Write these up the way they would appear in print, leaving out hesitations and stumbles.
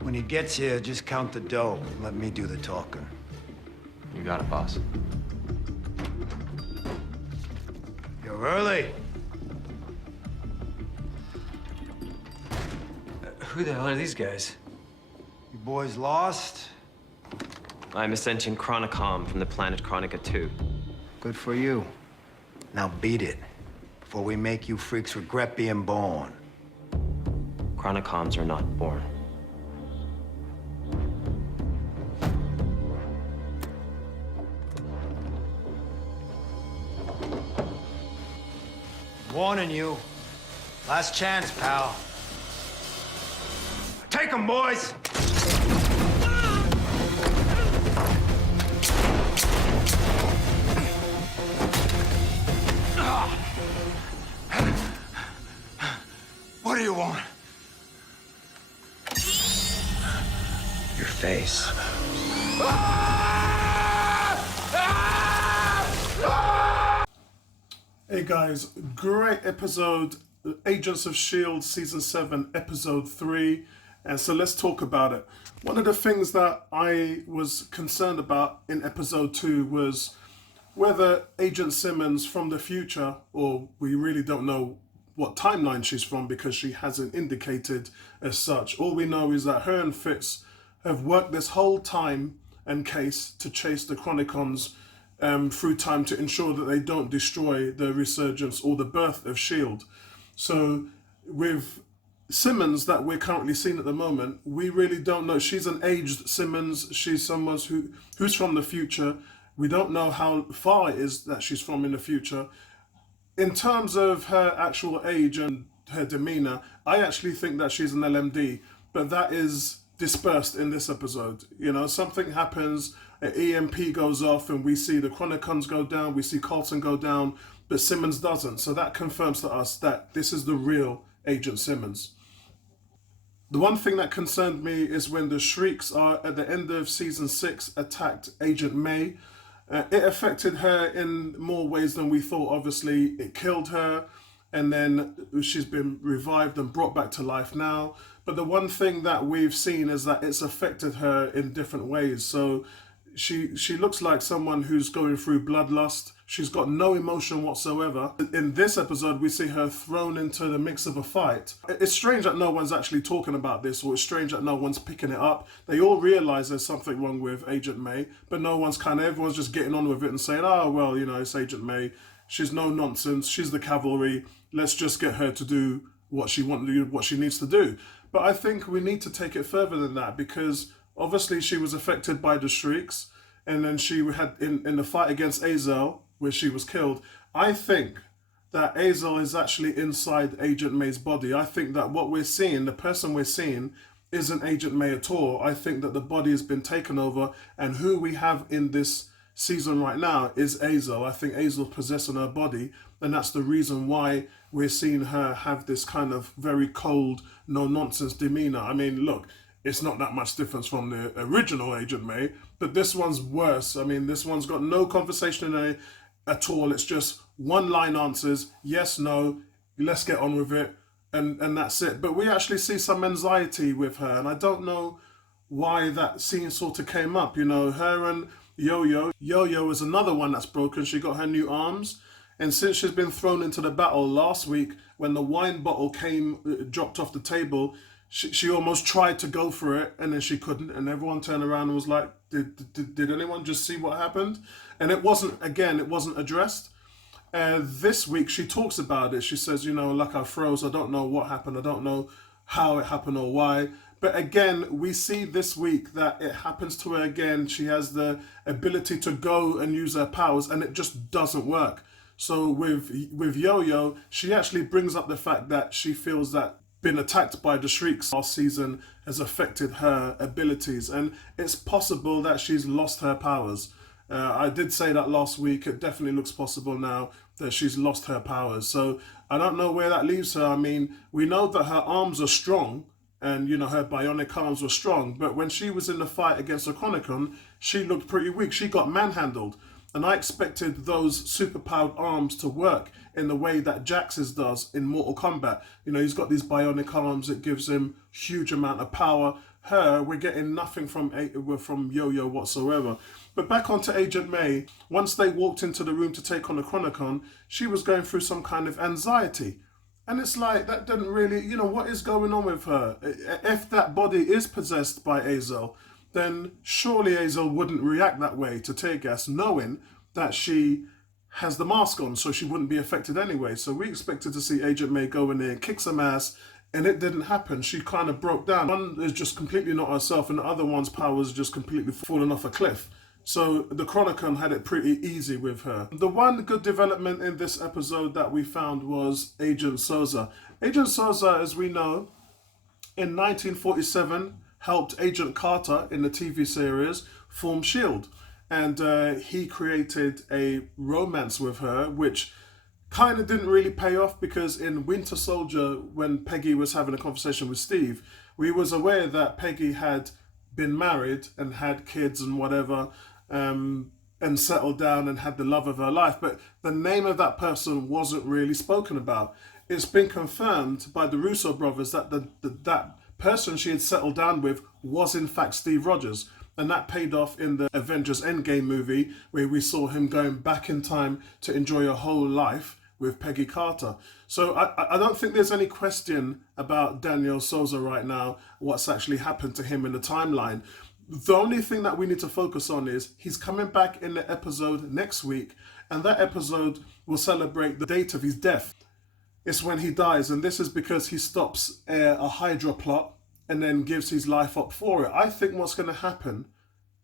When he gets here, just count the dough. Let me do the talking. You got it, boss. You're early. Who the hell are these guys? You boys lost? I'm Ascension Chronicom from the planet Chronica 2. Good for you. Now beat it, before we make you freaks regret being born. Chronicoms are not born. Warning you. Last chance, pal. Take 'em, boys! What do you want? Your face. Hey guys, great episode, Agents of S.H.I.E.L.D. Season 7, Episode 3. And so let's talk about it. One of the things that I was concerned about in Episode 2 was whether Agent Simmons from the future, or we really don't know what timeline she's from because she hasn't indicated as such. All we know is that her and Fitz have worked this whole time and case to chase the Chronicons through time to ensure that they don't destroy the resurgence or the birth of S.H.I.E.L.D. So with Simmons that we're currently seeing at the moment, we really don't know. She's an aged Simmons. She's someone who's from the future. We don't know how far it is that she's from in the future. In terms of her actual age and her demeanor, I actually think that she's an LMD, but that is dispersed in this episode. You know, something happens, an EMP goes off and we see the Chronicons go down, we see Coulson go down, but Simmons doesn't. So that confirms to us that this is the real Agent Simmons. The one thing that concerned me is when the Shrieks are at the end of Season 6 attacked Agent May. It affected her in more ways than we thought. Obviously, it killed her, and then she's been revived and brought back to life now. But the one thing that we've seen is that it's affected her in different ways. So she looks like someone who's going through bloodlust. She's got no emotion whatsoever. In this episode, we see her thrown into the mix of a fight. It's strange that no one's actually talking about this, or it's strange that no one's picking it up. They all realize there's something wrong with Agent May, but everyone's just getting on with it and saying, oh, well, you know, it's Agent May. She's no nonsense. She's the cavalry. Let's just get her to do what she wants to do, what she needs to do. But I think we need to take it further than that, because obviously she was affected by the Shrieks, and then she had in the fight against Azel, where she was killed. I think that Azel is actually inside Agent May's body. I think that what we're seeing, the person we're seeing, isn't Agent May at all. I think that the body has been taken over, and who we have in this season right now is Azel. I think Azel's possessing her body, and that's the reason why we're seeing her have this kind of very cold, no-nonsense demeanor. I mean, look, it's not that much difference from the original Agent May, but this one's worse. I mean, this one's got no conversation in it at all. It's just one-line answers, yes, no, let's get on with it, and that's it. But we actually see some anxiety with her, and I don't know why that scene sort of came up. You know, her and Yo-Yo. Yo-Yo is another one that's broken. She got her new arms, and since she's been thrown into the battle last week, when the wine bottle dropped off the table, she almost tried to go for it, and then she couldn't, and everyone turned around and was like, did anyone just see what happened? And it wasn't addressed. This week she talks about it. She says, you know, like I froze, I don't know what happened, I don't know how it happened or why. But again, we see this week that it happens to her again. She has the ability to go and use her powers, and it just doesn't work. So with Yo-Yo, she actually brings up the fact that she feels that been attacked by the Shrieks last season has affected her abilities, and it's possible that she's lost her powers. I did say that last week. It definitely looks possible now that she's lost her powers. So I don't know where that leaves her. I mean, we know that her arms are strong, and you know, her bionic arms were strong, but when she was in the fight against the Chronicon, she looked pretty weak. She got manhandled. And I expected those superpowered arms to work in the way that Jax's does in Mortal Kombat. You know, he's got these bionic arms. It gives him huge amount of power. Her, we're getting nothing from Yo-Yo whatsoever. But back onto Agent May. Once they walked into the room to take on the Chronicon, she was going through some kind of anxiety. And it's like, that didn't really, you know, what is going on with her? If that body is possessed by Azel, then surely Azel wouldn't react that way to tear gas, knowing that she has the mask on, so she wouldn't be affected anyway. So we expected to see Agent May go in there and kick some ass, and it didn't happen. She kind of broke down. One is just completely not herself, and the other one's powers just completely fallen off a cliff. So the Chronicon had it pretty easy with her. The one good development in this episode that we found was Agent Sousa. Agent Sousa, as we know, in 1947, helped Agent Carter in the TV series form S.H.I.E.L.D. And he created a romance with her, which kind of didn't really pay off, because in Winter Soldier, when Peggy was having a conversation with Steve, we was aware that Peggy had been married and had kids and whatever, and settled down and had the love of her life. But the name of that person wasn't really spoken about. It's been confirmed by the Russo brothers that that person she had settled down with was in fact Steve Rogers. And that paid off in the Avengers Endgame movie, where we saw him going back in time to enjoy a whole life with Peggy Carter. So I don't think there's any question about Daniel Sousa right now, what's actually happened to him in the timeline. The only thing that we need to focus on is he's coming back in the episode next week, and that episode will celebrate the date of his death. It's when he dies, and this is because he stops a Hydra plot and then gives his life up for it. I think what's going to happen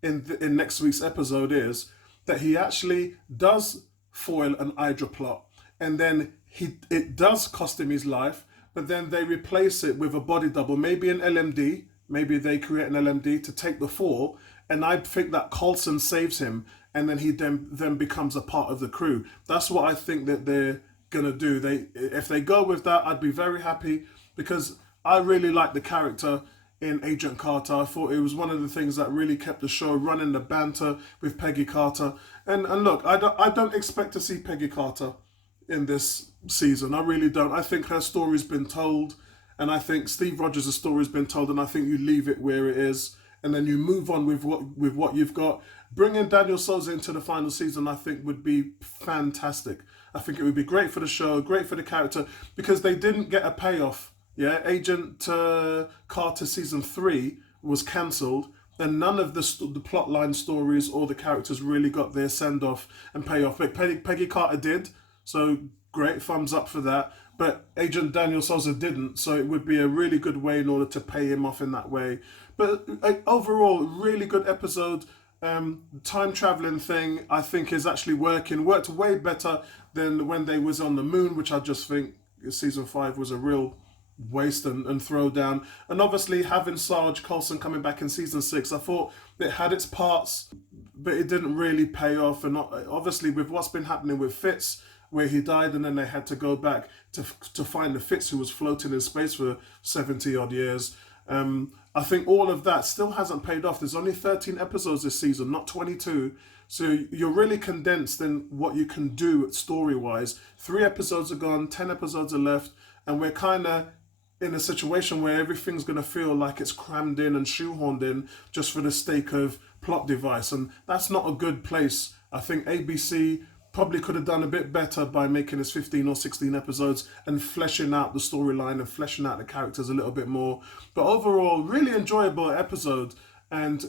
in next week's episode is that he actually does foil an Hydra plot, and then it does cost him his life, but then they replace it with a body double, maybe an LMD. Maybe they create an LMD to take the fall, and I think that Coulson saves him, and then he then becomes a part of the crew. That's what I think that they're gonna do. If they go with that, I'd be very happy, because I really like the character in Agent Carter. I thought it was one of the things that really kept the show running, the banter with Peggy Carter. And look, I don't expect to see Peggy Carter in this season. I really don't. I think her story's been told. And I think Steve Rogers' story's been told, and I think you leave it where it is, and then you move on with what you've got. Bringing Daniel Sousa into the final season, I think, would be fantastic. I think it would be great for the show, great for the character, because they didn't get a payoff. Yeah, Agent Carter season 3 was cancelled, and none of the plotline stories or the characters really got their send off and payoff. But Peggy Carter did, so great, thumbs up for that. But Agent Daniel Sousa didn't, so it would be a really good way in order to pay him off in that way. But overall, really good episode. Time traveling thing, I think, is actually worked way better than when they was on the moon, which I just think season 5 was a real waste and throwdown. And obviously having Sarge Coulson coming back in season 6, I thought it had its parts, but it didn't really pay off. And obviously with what's been happening with Fitz, where he died, and then they had to go back to find the Fitz who was floating in space for 70 odd years. I think all of that still hasn't paid off. There's only 13 episodes this season, not 22. So you're really condensed in what you can do story-wise. 3 episodes are gone, 10 episodes are left, and we're kind of in a situation where everything's going to feel like it's crammed in and shoehorned in just for the sake of plot device. And that's not a good place. I think ABC probably could have done a bit better by making this 15 or 16 episodes and fleshing out the storyline and fleshing out the characters a little bit more. But overall, really enjoyable episode. And,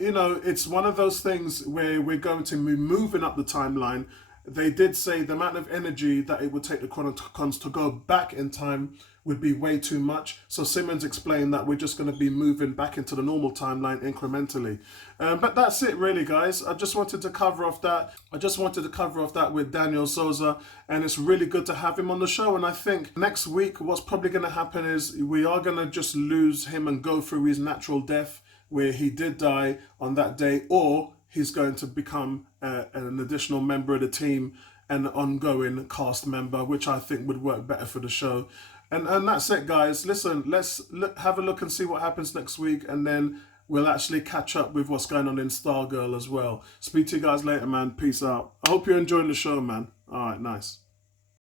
you know, it's one of those things where we're going to be moving up the timeline. They did say the amount of energy that it would take the Chronicons to go back in time would be way too much. So Simmons explained that we're just going to be moving back into the normal timeline incrementally. But that's it really, guys. I just wanted to cover off that. With Daniel Sousa, and it's really good to have him on the show. And I think next week what's probably going to happen is we are going to just lose him and go through his natural death, where he did die on that day, or he's going to become an additional member of the team, an ongoing cast member, which I think would work better for the show. And that's it, guys. Listen, let's have a look and see what happens next week, and then we'll actually catch up with what's going on in Stargirl as well. Speak to you guys later, man. Peace out. I hope you're enjoying the show, man. All right, nice.